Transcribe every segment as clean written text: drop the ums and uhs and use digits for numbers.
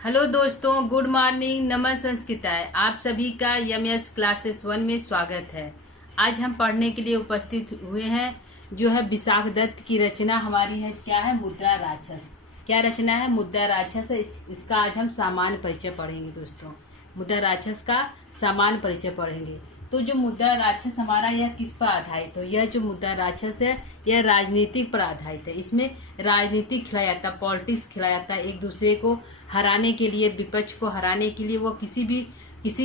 Hello दोस्तों, good morning. नमः संस्कृताय। आप सभी का यमएस क्लासेस 1 में स्वागत है। आज हम पढ़ने के लिए उपस्थित हुए हैं जो है विशाख दत्त की रचना हमारी है। क्या है? मुद्रा राक्षस। क्या रचना है? मुद्रा राक्षस। इसका आज हम सामान्य परिचय पढ़ेंगे दोस्तों। मुद्रा राक्षस का सामान्य परिचय पढ़ेंगे। तो जो मुद्रा राक्षस हमारा यह किस पर आधारित है? यह जो मुद्रा राक्षस है यह राजनीतिक पर आधारित है। इसमें राजनीतिक खिलाया जाता है, पॉलिटिक्स खिलाया जाता है। एक दूसरे को हराने के लिए, विपक्ष को हराने के लिए वो किसी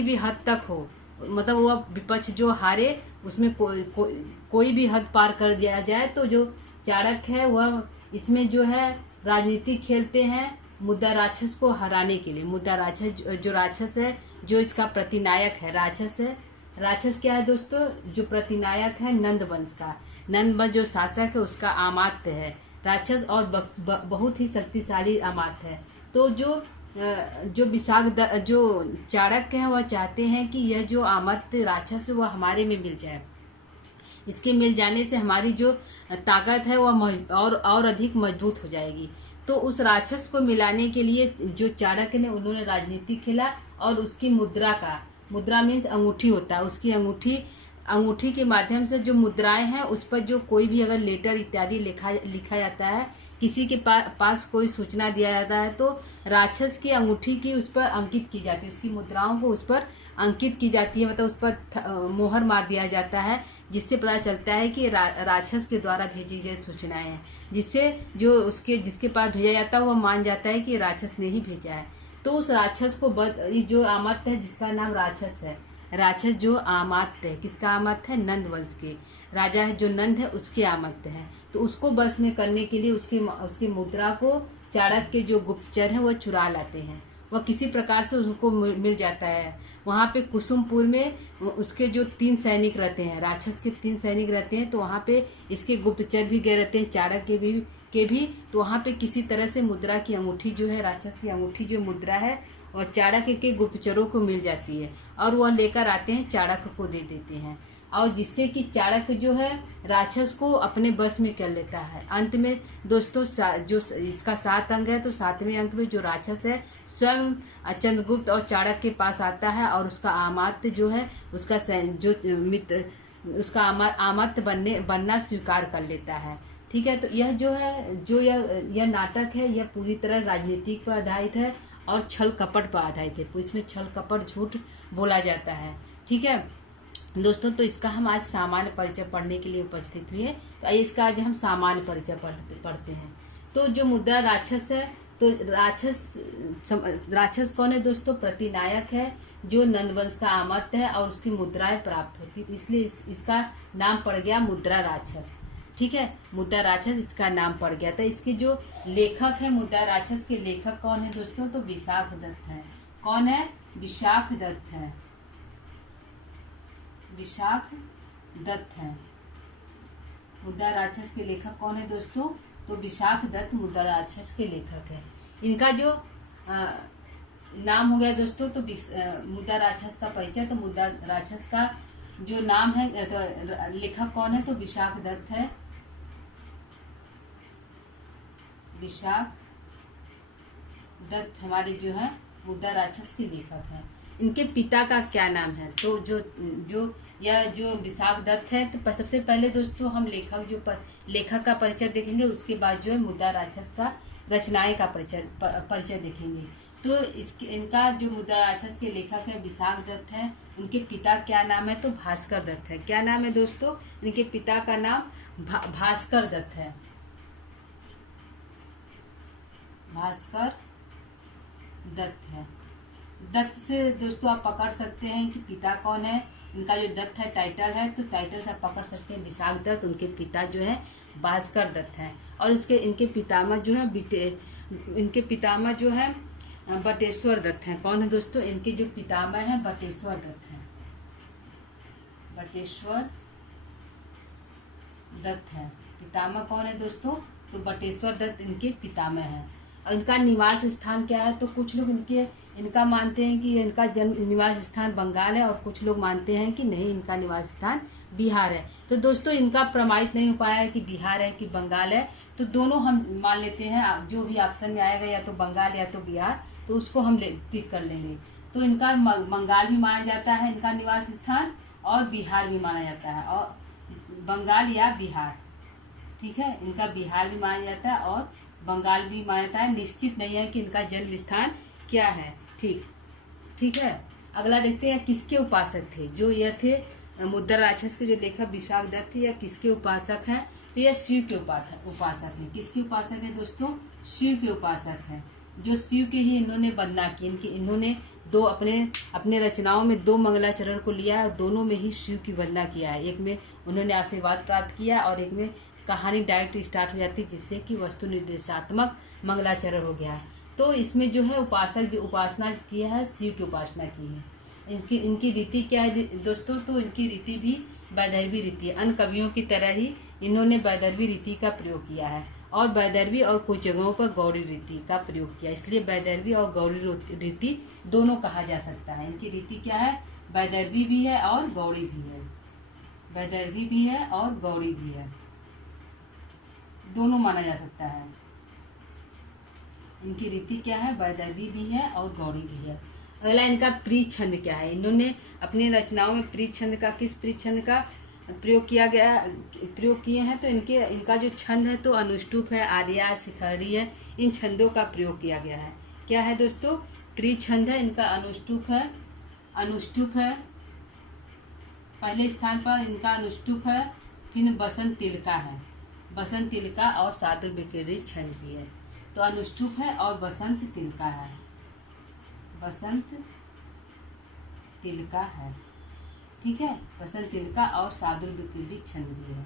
भी हद तक हो, मतलब वह विपक्ष जो हारे उसमें कोई भी हद पार कर दिया जाए। तो जो चाणक्य है वह इसमें जो है राजनीति खेलते हैं मुद्रा राक्षस को हराने के लिए। मुद्रा राक्षस जो राक्षस है, जो इसका प्रतिनायक है, राक्षस है। राक्षस क्या है दोस्तों? जो प्रतिनायक है नंद वंश का, नंद वंश जो शासक है उसका अमात्य है राक्षस, और बहुत ही शक्तिशाली अमात्य है। तो जो चाणक्य है वह चाहते हैं कि यह जो अमात्य राक्षस है वह हमारे में मिल जाए। इसके मिल जाने से हमारी जो ताकत है वह और अधिक मजबूत हो जाएगी। तो उस राक्षस को मिलाने के लिए जो चाणक्य ने, उन्होंने राजनीति खेला और उसकी मुद्रा मीन्स अंगूठी होता है, उसकी अंगूठी के माध्यम से जो मुद्राएं हैं उस पर जो कोई भी अगर लेटर इत्यादि लिखा जाता है, किसी के पास कोई सूचना दिया जाता है, तो राक्षस की अंगूठी की उस पर अंकित की जाती है, उसकी मुद्राओं को उस पर अंकित की जाती है, मतलब उस पर मोहर मार दिया जाता है, जिससे पता चलता है कि राक्षस के द्वारा भेजी गई सूचनाएं हैं, जिससे जिसके पास भेजा जाता है वह मान जाता है कि राक्षस ने ही भेजा है। तो उस राक्षस को जो अमात्य है, जिसका नाम राक्षस है, राक्षस जो अमात्य है, किसका अमात्य है? नंद वंश के राजा है जो नंद है उसके अमात्य है। तो उसको बस में करने के लिए उसकी मुद्रा को चाणक्य के जो गुप्तचर हैं वह चुरा लाते हैं। वह किसी प्रकार से उसको मिल जाता है। वहाँ पे कुसुमपुर में उसके जो 3 सैनिक रहते हैं, राक्षस के 3 सैनिक रहते हैं, तो वहाँ पे इसके गुप्तचर भी गए रहते हैं, चाणक्य के भी। तो वहाँ पे किसी तरह से मुद्रा की अंगूठी जो है, राक्षस की अंगूठी जो मुद्रा है, और चाणक्य के गुप्तचरों को मिल जाती है, और वह लेकर आते हैं, चाणक्य को दे देते हैं, और जिससे कि चाणक्य जो है राक्षस को अपने बस में कर लेता है। अंत में दोस्तों जो इसका 7 अंक है, तो 7वें अंक में जो राक्षस है स्वयं चंद्रगुप्त और चाणक्य के पास आता है, और उसका अमात्य जो है, उसका जो मित्र, उसका अमात्य बनना स्वीकार कर लेता है। ठीक है। तो यह जो है, जो यह नाटक है, यह पूरी तरह राजनीतिक पर आधारित है और छल कपट पर आधारित है। इसमें छल कपट झूठ बोला जाता है। ठीक है दोस्तों, तो इसका हम आज सामान्य परिचय पढ़ने के लिए उपस्थित हुए। तो आइए इसका आज हम सामान्य परिचय पढ़ते हैं। तो जो मुद्रा राक्षस है, तो राक्षस कौन है दोस्तों? प्रतिनायक है जो नंदवंश का अमात्य है और उसकी मुद्राएं प्राप्त होती, तो इसलिए इसका नाम पड़ गया मुद्रा राक्षस। ठीक है, मुद्रा राक्षस इसका नाम पड़ गया था। इसके जो लेखक है, मुद्रा राक्षस के लेखक कौन है दोस्तों? तो विशाख दत्त है। कौन है? विशाख दत्त है। विशाख दत्त है। मुद्रा राक्षस के लेखक कौन है दोस्तों? तो विशाख दत्त मुद्रा राक्षस के लेखक है। इनका जो नाम हो गया दोस्तों, तो मुद्रा राक्षस का परिचय। तो मुद्रा राक्षस का जो नाम है, तो लेखक कौन है? तो विशाख दत्त है। विशाख दत्त हमारे जो है मुद्रा राक्षस के लेखक हैं। इनके पिता का क्या नाम है? तो जो विशाख दत्त है, तो सबसे पहले दोस्तों हम लेखक का परिचय देखेंगे, उसके बाद जो है मुद्रा राक्षस का रचनाएं का परिचय देखेंगे। तो इनका जो मुद्रा राक्षस के लेखक है विशाख दत्त है। उनके पिता क्या नाम है? तो भास्कर दत्त है। क्या नाम है दोस्तों? इनके पिता का नाम भास्कर दत्त है। भास्कर दत्त है। दत्त से दोस्तों आप पकड़ सकते हैं कि पिता कौन है। इनका जो दत्त है टाइटल है, तो टाइटल से आप पकड़ सकते हैं विशाख दत्त। उनके पिता जो है भास्कर दत्त हैं, और इनके पितामह जो है बटेश्वर दत्त हैं। कौन है दोस्तों? इनके जो पितामह हैं बटेश्वर दत्त हैं। बटेश्वर दत्त है। पितामह कौन है दोस्तों? तो बटेश्वर दत्त इनके पितामह हैं। और इनका निवास स्थान क्या है, तो कुछ लोग इनका मानते हैं कि इनका जन्म निवास स्थान बंगाल है, और कुछ लोग मानते हैं कि नहीं, इनका निवास स्थान बिहार है। तो दोस्तों इनका प्रमाणित नहीं हो पाया है कि बिहार है कि बंगाल है, तो दोनों हम मान लेते हैं, जो भी ऑप्शन में आएगा या तो बंगाल या तो बिहार, तो उसको हम टिक कर लेंगे। तो इनका बंगाल भी माना जाता है इनका निवास स्थान, और बिहार भी माना जाता है, और बंगाल या बिहार, ठीक है, इनका बिहार भी माना जाता है और बंगाल भी माना जाता है। निश्चित नहीं है कि इनका जन्म स्थान क्या है। ठीक है। अगला देखते हैं किसके उपासक थे। जो यह थे मुद्रा राक्षस के जो लेखक विशाख दत्त थे, यह किसके उपासक हैं, तो यह शिव के उपासक हैं। किसके उपासक है दोस्तों, शिव के उपासक हैं। जो शिव के ही इन्होंने वंदना की, इन्होंने दो अपने रचनाओं में 2 मंगलाचरण को लिया है, दोनों में ही शिव की वंदना किया है। एक में उन्होंने आशीर्वाद प्राप्त किया और एक में कहानी डायरेक्ट स्टार्ट हो जाती, जिससे कि वस्तु निर्देशात्मक मंगलाचरण हो गया। तो इसमें जो है उपासक जो उपासना किया है, शिव की उपासना की है। इनकी रीति क्या है दोस्तों, तो इनकी रीति भी वैदर्भी रीति है। अन्य कवियों की तरह ही इन्होंने वैदर्भी रीति का प्रयोग किया है, और वैदर्भी और कुछ जगहों पर गौड़ी रीति का प्रयोग किया, इसलिए वैदर्भी और गौड़ी रीति दोनों कहा जा सकता है। इनकी रीति क्या है, वैदर्भी भी है और गौड़ी भी है, वैदर्भी भी है और गौड़ी भी है, दोनों माना जा सकता है। इनकी रीति क्या है, वैदर्भी भी है और गौड़ी भी है। अगला इनका प्रिय छंद क्या है। इन्होंने अपनी रचनाओं में प्रिय छंद का किस प्रिय छंद का प्रयोग किए हैं, तो इनका जो छंद है तो अनुष्टुप है, आर्या, शिखरी है, इन छंदों का प्रयोग किया गया है। क्या है दोस्तों, प्रिय छंद है इनका अनुष्टुप है पहले स्थान पर इनका अनुष्टुप है, फिर बसंत तिलका है, बसंत तिलका और सादुर विकीर्णित छंद भी है। तो अनुष्टुप है और बसंत तिलका है, बसंत तिलका है, ठीक है, बसंत तिलका और सादुर विकीर्णित छंद भी है।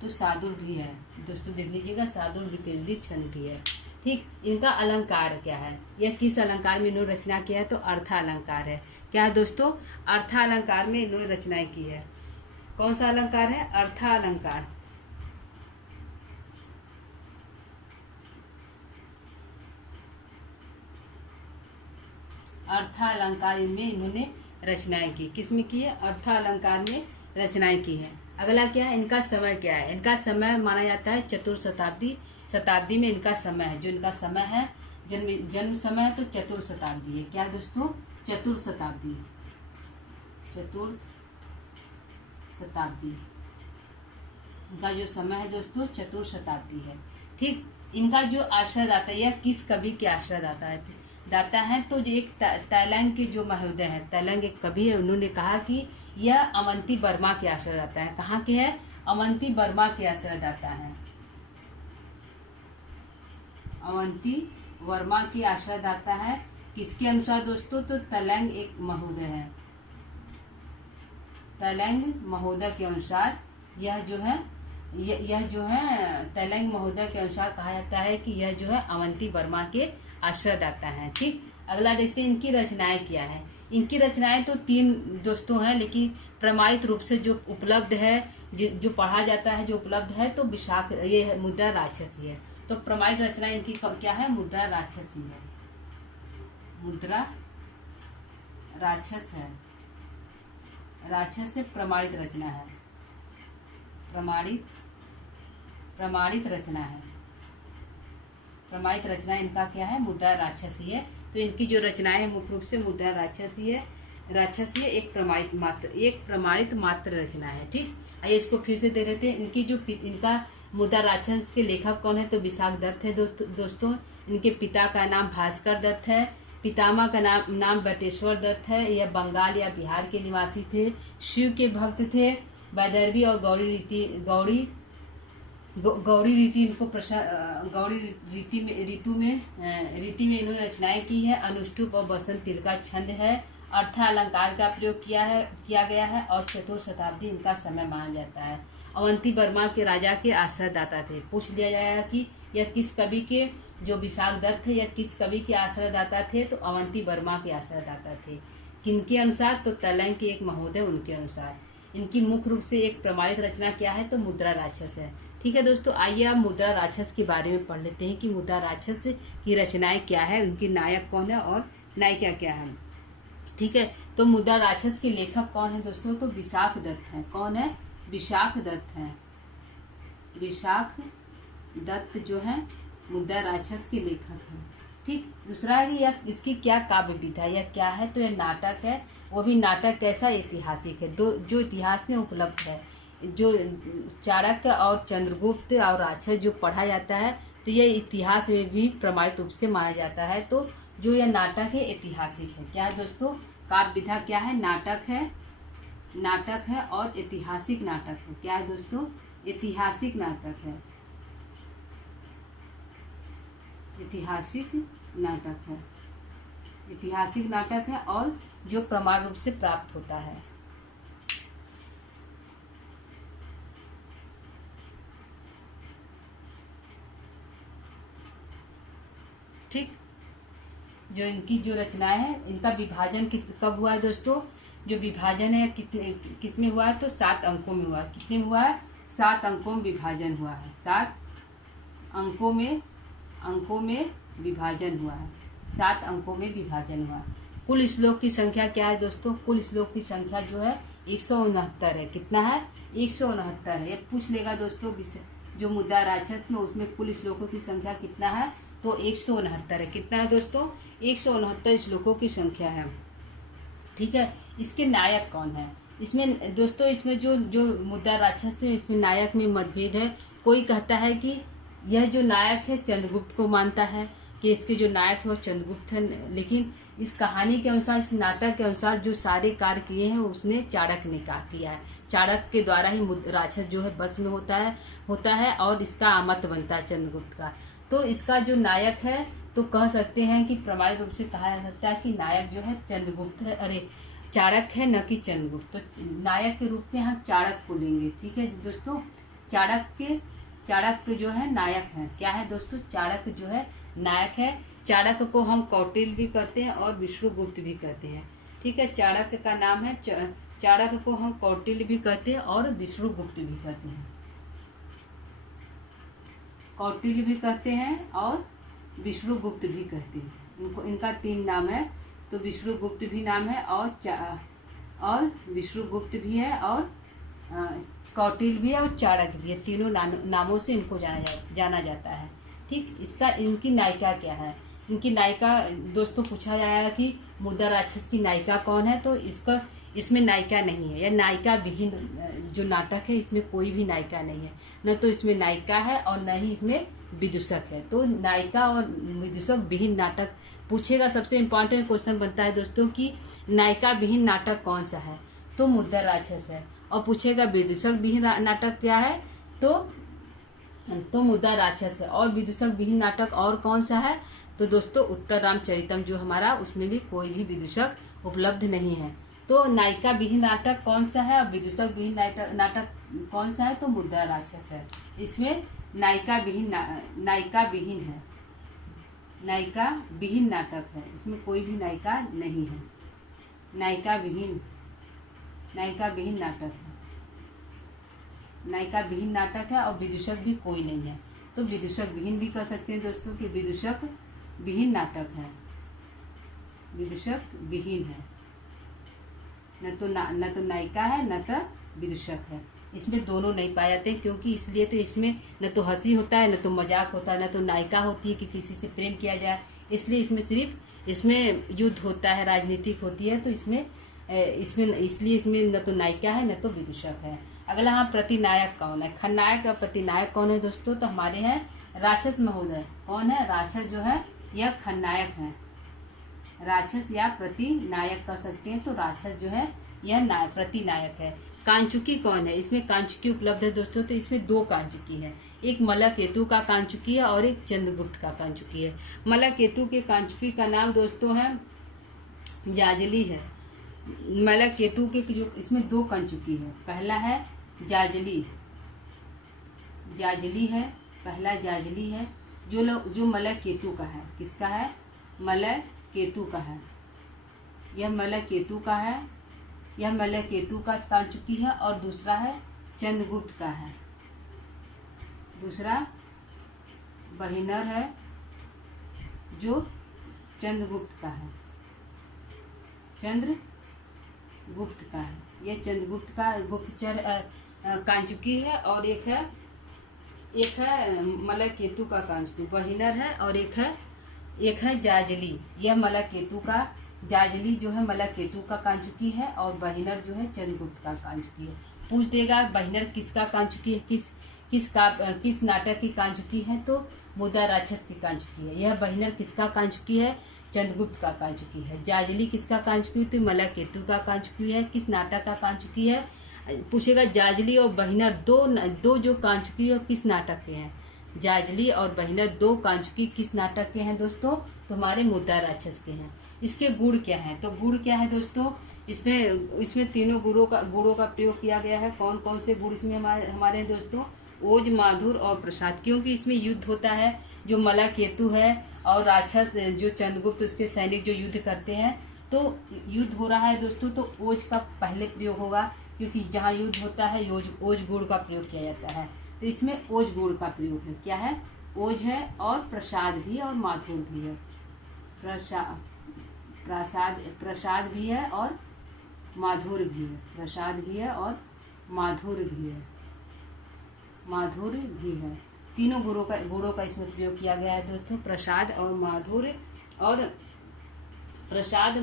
तो सादुर भी है दोस्तों, देख लीजिएगा, सादुर विकीर्णित छंद भी है। ठीक, इनका अलंकार क्या है, यह किस अलंकार में इन्होंने रचना किया है, तो अर्था अलंकार है। क्या है दोस्तों, अर्था अलंकार में इन्होंने रचनाएं की है। कौन सा अलंकार है, अर्था अलंकार। अर्था अलंकार में इन्होंने रचनाएं की, किसमें की है, अर्था अलंकार में रचनाएं की है। अगला क्या है, इनका समय क्या है। इनका समय माना जाता है चतुर्थ शताब्दी में इनका समय है। जो इनका समय है, जन्म समय है तो चतुर्थ शताब्दी है। क्या है दोस्तों, चतुर्थ शताब्दी इनका जो समय है दोस्तों, चतुर्थ शताब्दी है। ठीक, इनका जो आश्रयदाता, यह किस कवि के दाता है, तो जो एक तैलंग के जो महोदय है, तैलंग एक कवि है, उन्होंने कहा कि यह अवंती वर्मा के आश्रयदाता है। कहाँ के है, अवंती वर्मा के आश्रयदाता है, अवंती वर्मा के आश्रयदाता है। किसके अनुसार दोस्तों, तो तैलंग एक महोदय है, तैलंग महोदय के अनुसार यह जो है तैलंग महोदय के अनुसार कहा जाता है कि यह जो है अवंती वर्मा के आश्रयदाता है। ठीक, अगला देखते हैं इनकी रचनाएं क्या है। इनकी रचनाएं तो 3 दोस्तों हैं, लेकिन प्रमाणित रूप से जो उपलब्ध है, जो पढ़ा जाता है, जो उपलब्ध है, तो विशाख ये मुद्रा राक्षसी है। तो प्रमाणित रचना इनकी क्या है, मुद्रा राक्षसी है, मुद्रा राक्षस है, राक्षस से प्रमाणित रचना है, प्रमाणित रचना है, प्रमाणित रचना इनका क्या है, मुद्रा राक्षसी है। तो इनकी जो रचनाएं है मुख्य रूप से मुद्रा राक्षसी है, एक प्रमाणित मात्र रचना है। ठीक, आइए इसको फिर से दे देते हैं। इनका मुद्रा राक्षस के लेखक कौन है, तो विशाख दत्त है दोस्तों। इनके पिता का नाम भास्कर दत्त है, पितामह का नाम बटेश्वर दत्त है। यह बंगाल या बिहार के निवासी थे, शिव के भक्त थे। वैदर्भी और गौड़ी रीति में इन्होंने रचनाएं की है। अनुष्टुप और बसंत तिलका छंद है। अर्था अलंकार का प्रयोग किया गया है और चतुर्थ शताब्दी इनका समय माना जाता है। अवंती वर्मा के राजा के आश्रयदाता थे। पूछ लिया जाएगा कि यह किस कवि के, जो विशाख दत्त थे, यह किस कवि के आश्रयदाता थे, तो अवंती वर्मा के आश्रयदाता थे। किनके अनुसार, तो तैलंग के एक महोदय, उनके अनुसार। इनकी मुख्य रूप से एक प्रमाणित रचना क्या है, तो मुद्रा राक्षस है। ठीक है दोस्तों, आइए आप मुद्रा राक्षस के बारे में पढ़ लेते हैं कि मुद्रा राक्षस की रचनाएं क्या है, उनके नायक कौन है और नायिका क्या है। ठीक है, तो मुद्रा राक्षस के लेखक कौन है दोस्तों, तो विशाख दत्त है। कौन है, विशाख दत्त है। विशाख दत्त जो है मुद्रा राक्षस के लेखक है। ठीक, दूसरा है कि यह इसकी क्या काव्य विधा है, यह क्या है, तो यह नाटक है। वो भी नाटक कैसा, ऐतिहासिक है, दो जो इतिहास में उपलब्ध है। जो चाणक्य और चंद्रगुप्त और राक्षस जो पढ़ा जाता है, तो यह इतिहास में भी प्रमाणित रूप से माना जाता है। तो जो यह नाटक है ऐतिहासिक है। क्या है दोस्तों, काव्य विधा क्या है, नाटक है, नाटक है और ऐतिहासिक नाटक है। क्या है दोस्तों, ऐतिहासिक नाटक है, ऐतिहासिक नाटक है, ऐतिहासिक नाटक है और जो प्रमाण रूप से प्राप्त होता है। ठीक, जो इनकी जो रचनाएं है, इनका विभाजन कब हुआ है दोस्तों, जो विभाजन है किसमें हुआ है, तो 7 अंकों में हुआ है। कितने में हुआ है, 7 अंकों में विभाजन हुआ है। 7 अंकों में विभाजन हुआ है। 7 अंकों में विभाजन हुआ है। कुल श्लोक की संख्या क्या है दोस्तों, कुल श्लोक की संख्या जो है 169 है। कितना है, 169 है। ये पूछ लेगा दोस्तों जो मुद्रा राक्षस में, उसमें कुल श्लोकों की संख्या कितना है, तो 169 है। कितना है दोस्तों, 169 श्लोकों की संख्या है। ठीक है, इसके नायक कौन है, इसमें दोस्तों, इसमें जो जो मुद्रा राक्षस है, इसमें नायक में मतभेद है। कोई कहता है कि यह जो नायक है चंद्रगुप्त को मानता है कि इसके जो नायक है वो चंद्रगुप्त है, लेकिन इस कहानी के अनुसार, इस नाटक के अनुसार जो सारे कार्य किए हैं उसने चाणक्य ने किया है। चाणक्य के द्वारा ही राक्षस जो है बस में होता है और इसका आमत बनता है चंद्रगुप्त का। तो इसका जो नायक है, तो कह सकते हैं कि प्रमाणित रूप से कहा जा सकता है कि नायक जो है चंद्रगुप्त है, अरे चाणक्य है, न कि चंद्रगुप्त। तो नायक के रूप में हम चाणक्य को लेंगे। ठीक है दोस्तों, चाणक्य जो है नायक है। क्या है दोस्तों, चाणक्य जो है नायक है। चाणक्य को हम कौटिल्य भी कहते हैं और विष्णुगुप्त भी कहते हैं। ठीक है, चाणक्य का नाम है, चाणक्य को हम कौटिल्य भी कहते हैं और विष्णुगुप्त भी कहते हैं। कौटिल्य भी कहते हैं और विष्णुगुप्त भी कहते हैं। इनका 3 नाम है, तो विष्णुगुप्त भी नाम है और विष्णुगुप्त भी है और कौटिल्य भी है और चाणक्य भी है। तीनों नामों से इनको जाना जाता है। ठीक, इनकी नायिका क्या है, इनकी नायिका दोस्तों पूछा जाएगा कि मुद्रा राक्षस की नायिका कौन है, तो इसमें नायिका नहीं है। यह नायिका विहीन जो नाटक है, इसमें कोई भी नायिका नहीं है। न तो इसमें नायिका है और न ही इसमें विदूषक है। तो नायिका और विदूषक विहीन नाटक पूछेगा। सबसे इम्पोर्टेंट क्वेश्चन बनता है दोस्तों कि नायिका विहीन नाटक कौन सा है, तो मुद्रा राक्षस है। और पूछेगा विदूषक विहीन नाटक क्या है, तो मुद्रा राक्षस है। और विदूषक विहीन नाटक और कौन सा है, तो दोस्तों उत्तर रामचरितम जो हमारा, उसमें भी कोई भी विदूषक उपलब्ध नहीं है। तो नायिका विहीन नाटक कौन सा है और विदूषक विहीन नाटक कौन सा है, तो मुद्रा राक्षस है। इसमें नायिका विहीन है, नायिका विहीन नाटक है, इसमें कोई भी नायिका नहीं है। नायिका विहीन नाटक है, नायिका विहीन नाटक है और विदूषक भी कोई नहीं है। तो विदूषक विहीन भी कह सकते हैं दोस्तों कि विदूषक विहीन नाटक है, विदूषक विहीन है। न तो नायिका है न तो विदूषक है। इसमें दोनों नहीं पाए जाते, क्योंकि इसलिए तो इसमें न तो हंसी होता है, न तो मजाक होता है, न तो नायिका होती है कि किसी से प्रेम किया जाए। इसलिए इसमें युद्ध होता है, राजनीतिक होती है। तो इसलिए इसमें न तो नायिका है न तो विदूषक है। अगला हाँ, प्रतिनायक कौन है, खलनायक और प्रतिनायक कौन है दोस्तों, तो हमारे हैं राक्षस महोदय। कौन है, राक्षस जो है यह खलनायक है। राक्षस या प्रतिनायक कह सकते हैं। तो राक्षस जो है यह प्रतिनायक है। कांचुकी कौन है, इसमें कांचुकी उपलब्ध है दोस्तों। तो इसमें 2 कांचुकी है, एक मलकेतु का कांचुकी है और एक चंद्रगुप्त का कांचुकी है। मलकेतु के कांचुकी का नाम दोस्तों है जाजली है। मलकेतु के जो इसमें 2 कांचुकी है, पहला है जाजली है, पहला जाजली है। जो मलकेतु का है, किसका है, मलकेतु का है। यह मलकेतु का है, यह मलकेतु का कांचुकी है। और दूसरा है चंद्रगुप्त का है, दूसरा बहिनर है जो चंद्रगुप्त का है, चंद्रगुप्त का है, यह चंद्रगुप्त का गुप्तचर कांचुकी है। और एक है मलयकेतु का कांचुकी, बहिनर है। और एक है जाजली, यह मलयकेतु का, जाजली जो है मलयकेतु का कांचुकी है और बहिनर जो है चंद्रगुप्त का कांचुकी है। पूछ देगा बहिनर किसका कांचुकी है, किस नाटक की कांचुकी है, तो मुद्दा राक्षस की कांचुकी है। यह बहिनर किसका कांचुकी है, चंद्रगुप्त का कांचुकी है। जाजली किसका कांचुकी, तो मलयकेतु का कांचुकी है। किस नाटक का कांचुकी है, पूछेगा जाजली और बहिनर दो जो कांचुकी और किस नाटक के हैं। जाजली और बहिनर दो कांचुकी किस नाटक के हैं दोस्तों, तो हमारे मुद्दा राक्षस के हैं। इसके गुण क्या है, तो गुण क्या है दोस्तों, इसमें तीनों गुणों का प्रयोग किया गया है। कौन कौन से गुण इसमें हमारे हैं दोस्तों, ओज, माधुर और प्रसाद। क्योंकि इसमें युद्ध होता है, जो मलयकेतु है और राक्षस जो चंद्रगुप्त उसके सैनिक जो युद्ध करते हैं, तो युद्ध हो रहा है दोस्तों, तो ओज का पहले प्रयोग होगा, क्योंकि जहाँ युद्ध होता है ओज गुण का प्रयोग किया जाता है। तो इसमें ओज गुण का प्रयोग है, क्या है, ओज है और प्रसाद भी और माधुर भी है। प्रसाद भी है और माधुर भी है, प्रसाद भी है और माधुर भी है। तीनों गुणों का इसमें प्रयोग किया गया है दोस्तों, प्रसाद और माधुर, और प्रसाद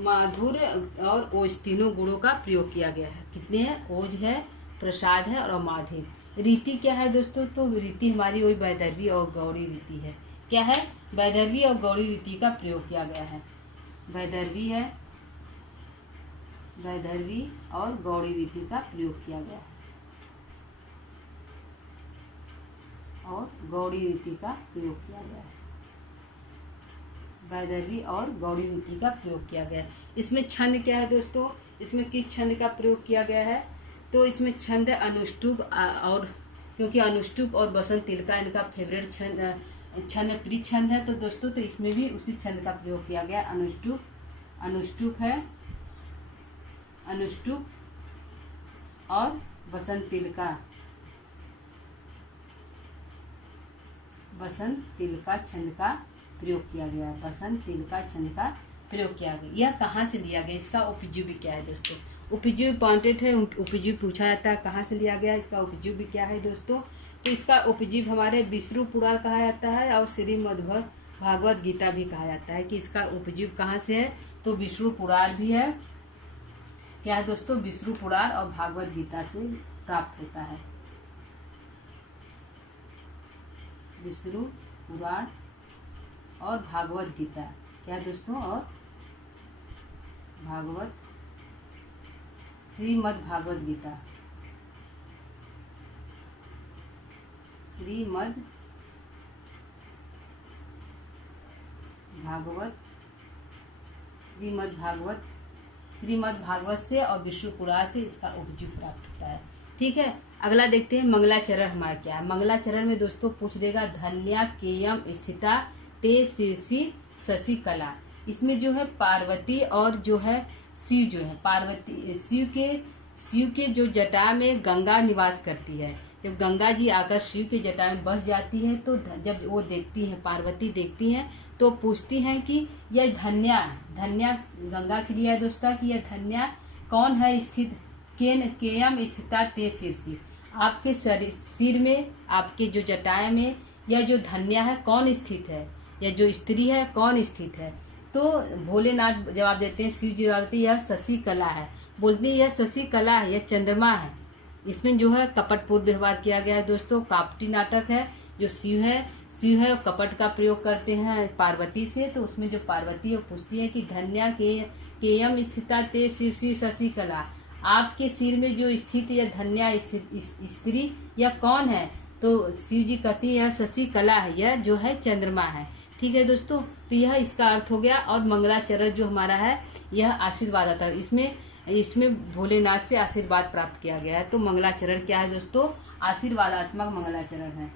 माधुर और ओज, तीनों गुणों का प्रयोग किया गया है। कितने हैं, ओज है, प्रसाद है और माधुर। रीति क्या है दोस्तों, तो रीति हमारी वही वैदर्भी और गौड़ी रीति है। क्या है, वैदर्भी और गौड़ी रीति का प्रयोग किया गया है। वैदर्भी है, वैदर्भी और गौड़ी रीति का प्रयोग किया गया है, और गौड़ी रीति का प्रयोग किया गया है। वैदर्भी और गौड़ी रीति का प्रयोग किया गया है। इसमें छंद क्या है दोस्तों, इसमें किस छंद का प्रयोग किया गया है, तो इसमें छंद अनुष्टुप, और क्योंकि अनुष्टुप और बसंत तिलका इनका फेवरेट छंद प्रिय छंद है, तो दोस्तों तो इसमें भी उसी छंद का प्रयोग किया गया। अनुष्टुप है, अनुष्टुप और बसंत तिलका छंद का प्रयोग किया गया है। बसंत तिलका छंद का प्रयोग किया गया। यह कहाँ से लिया गया, इसका उपजीवी क्या है दोस्तों, उपजीवी इंपॉर्टेंट है, उपजीवी पूछा जाता है कहाँ से लिया गया, इसका उपजीवी क्या है दोस्तों, तो इसका उपजीव हमारे विष्णु पुराण कहा जाता है और श्रीमद् भागवत गीता भी कहा जाता है। कि इसका उपजीव कहाँ से है, तो विष्णु पुराण भी है, क्या है दोस्तों, विष्णु पुराण और भागवत गीता से प्राप्त होता है। विष्णु पुराण और भागवत गीता, क्या है दोस्तों, और श्रीमद् भागवत गीता, श्रीमद् भागवत से और विष्णु पुराण से इसका उपजीव प्राप्त होता है। ठीक है, अगला देखते हैं मंगलाचरण हमारा क्या है। मंगलाचरण में दोस्तों पूछ देगा धन्या केयम स्थिता ते शीर्षि शशि कला। इसमें जो है पार्वती और जो है शिव, जो है पार्वती शिव के जो जटा में गंगा निवास करती है। जब गंगा जी आकर शिव के जटा में बस जाती है, तो जब वो देखती हैं, पार्वती देखती हैं, तो पूछती हैं कि यह धन्या गंगा के लिए है दोस्तों, कि यह धन्या कौन है स्थित, केयम स्थिता ते शीर्षि, आपके सिर में, आपके जो जटाएं में यह जो धन्या है कौन स्थित है, यह जो स्त्री है कौन स्थित है। तो भोलेनाथ जवाब देते हैं, शिव जी जवाब देते हैं यह शशि कला है। बोलते हैं यह शशि कला है, यह चंद्रमा है। इसमें जो है कपटपूर्ण व्यवहार किया गया है दोस्तों, कापटी नाटक है। जो शिव है कपट का प्रयोग करते हैं पार्वती से, तो उसमें जो पार्वती है पूछती है कि धन्या केयम स्थिता ते शीर्षि शशि कला, आपके सिर में जो स्थित यह धन्या स्थित स्त्री यह कौन है, तो शिव जी कहती है यह शशि कला है, यह जो है चंद्रमा है। ठीक है दोस्तों, तो यह इसका अर्थ हो गया। और मंगलाचरण जो हमारा है यह आशीर्वाद आता है, इसमें भोलेनाथ से आशीर्वाद प्राप्त किया गया है। तो मंगलाचरण क्या है दोस्तों, आशीर्वादात्मक मंगलाचरण है।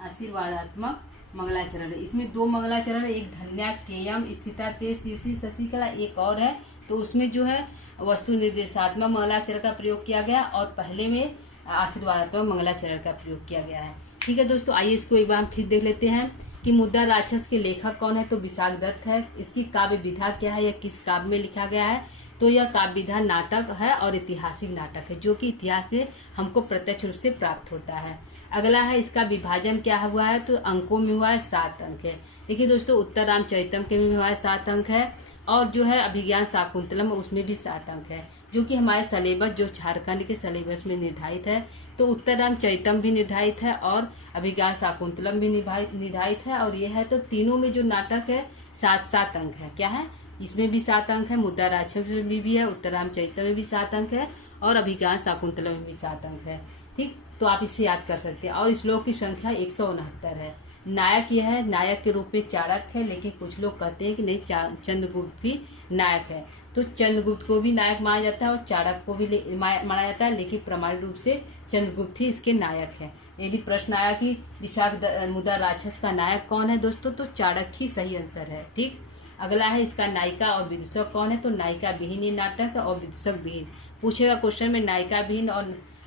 आशीर्वादात्मक मंगलाचरण है। इसमें दो मंगलाचरण है, एक धन्या केयम स्थिता ते शीर्षि शशि कला, एक और है तो उसमें जो है वस्तु निर्देशात्मक मंगलाचरण का प्रयोग किया गया और पहले में आशीर्वादात्मक मंगलाचरण का प्रयोग किया गया है। ठीक है दोस्तों, आइए इसको एक बार हम फिर देख लेते हैं कि मुद्दा राक्षस के लेखक कौन है। तो विशाख दत्त है। इसकी काव्य विधा क्या है, यह किस काव्य में लिखा गया है। तो यह काव्य विधा नाटक है और ऐतिहासिक नाटक है, जो कि इतिहास में हमको प्रत्यक्ष रूप से प्राप्त होता है। अगला है इसका विभाजन क्या हुआ है। तो अंकों में हुआ है 7 अंक है। देखिए दोस्तों, उत्तर रामचरितम के में हुआ है 7 अंक है और जो है अभिज्ञान शाकुंतलम उसमें भी 7 अंक है, जो कि हमारे सिलेबस जो झारखंड के सिलेबस में निर्धारित है। तो उत्तर रामचरितम भी निर्धारित है और अभिज्ञान शाकुंतलम भी निर्धारित है और यह है। तो तीनों में जो नाटक है 7-7 अंक है। क्या है, इसमें भी 7 अंक है, मुद्दा राक्षस में भी है, उत्तर रामचरितम में भी 7 अंक है और अभिज्ञान शाकुंतलम में भी 7 अंक है। ठीक, तो आप इसे याद कर सकते हैं। और श्लोक की संख्या 169 है। नायक यह है, नायक के रूप में चाणक है, लेकिन कुछ लोग कहते हैं कि नहीं चंद्रगुप्त भी नायक है। तो चंद्रगुप्त को भी नायक माना जाता है और चाणक को भी माना जाता है, लेकिन प्रमाणिक रूप से चंद्रगुप्त ही इसके नायक है। यदि प्रश्न आया कि विशाख मुद्दा राक्षस का नायक कौन है दोस्तों, तो चाणक ही सही आंसर है। ठीक, अगला है इसका नायिका और विदूषक कौन है। तो नायिका विहीन ये नाटक और विदूषक विहीन पूछेगा क्वेश्चन में। नायिका विहीन और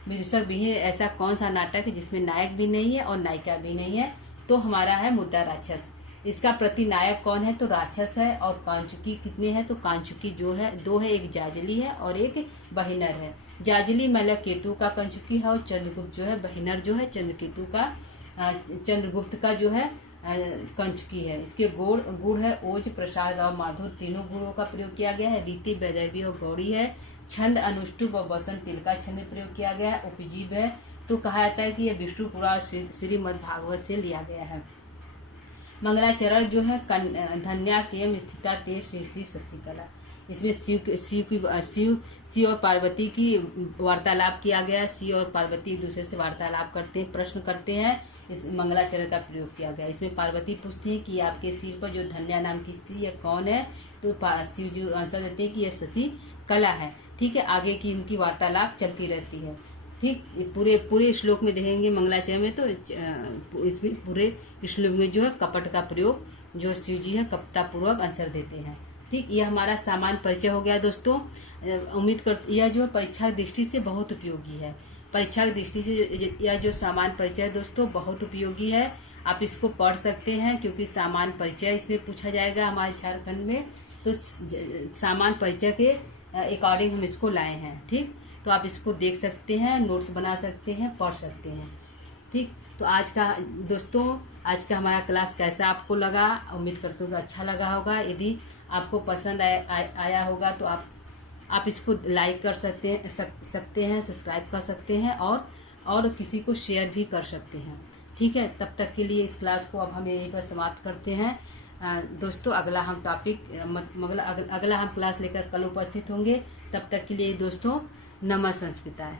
विदूषक विहीन ऐसा कौन सा नाटक है जिसमें नायक भी नहीं है और नायिका भी नहीं है। तो हमारा है मुद्दा राक्षस। इसका प्रतिनायक कौन है। तो राक्षस है और कांचुकी कितने हैं। तो कांचुकी जो है 2 है, एक जाजली है और एक बहिनर है। जाजली मतलब केतु का कंचुकी है और चंद्रगुप्त जो है बहिनर जो है चंद्रगुप्त का जो है कंचुकी है। इसके गुण है ओज, प्रसाद और माधुर, तीनों गुणों का प्रयोग किया गया है। रीति वैदर्भी और गौड़ी है। छंद अनुष्टुप और वसंत तिल का छंद में प्रयोग किया गया है। उपजीव है। तो कहा जाता है कि यह विष्णु पुराण श्रीमद् भागवत से लिया गया है। मंगलाचरण जो है धन्या केम स्थिता ते श्री श्री शशिकला। इसमें शिव और पार्वती की वार्तालाप किया गया है। शिव और पार्वती एक दूसरे से वार्तालाप करते हैं, प्रश्न करते हैं। इस मंगलाचरण का प्रयोग किया गया। इसमें पार्वती पूछती है कि आपके सिर पर जो धन्या नाम की स्त्री है कौन है। तो शिव जी आंसर देते हैं कि यह शशिकला है। ठीक है, आगे की इनकी वार्तालाप चलती रहती है। ठीक, पूरे श्लोक में देखेंगे मंगलाचरण में। तो इसमें पूरे श्लोक में जो है कपट का प्रयोग जो शिव जी है कपटतापूर्वक आंसर देते हैं। ठीक, यह हमारा सामान्य परिचय हो गया दोस्तों। उम्मीद कर यह जो है परीक्षा दृष्टि से बहुत उपयोगी है। परीक्षा की दृष्टि से यह जो सामान्य परिचय है दोस्तों बहुत उपयोगी है। आप इसको पढ़ सकते हैं क्योंकि सामान्य परिचय इसमें पूछा जाएगा हमारे झारखंड में। तो सामान्य परिचय के अकॉर्डिंग हम इसको लाए हैं। ठीक, तो आप इसको देख सकते हैं, नोट्स बना सकते हैं, पढ़ सकते हैं। ठीक, तो आज का हमारा क्लास कैसा आपको लगा। उम्मीद करती हूँ अच्छा लगा होगा। यदि आपको पसंद आया होगा तो आप इसको लाइक कर सकते हैं, सब्सक्राइब कर सकते हैं और किसी को शेयर भी कर सकते हैं। ठीक है, तब तक के लिए इस क्लास को अब हम यहीं पर समाप्त करते हैं। दोस्तों अगला हम क्लास लेकर कल उपस्थित होंगे। तब तक के लिए दोस्तों नमः संस्कृताय।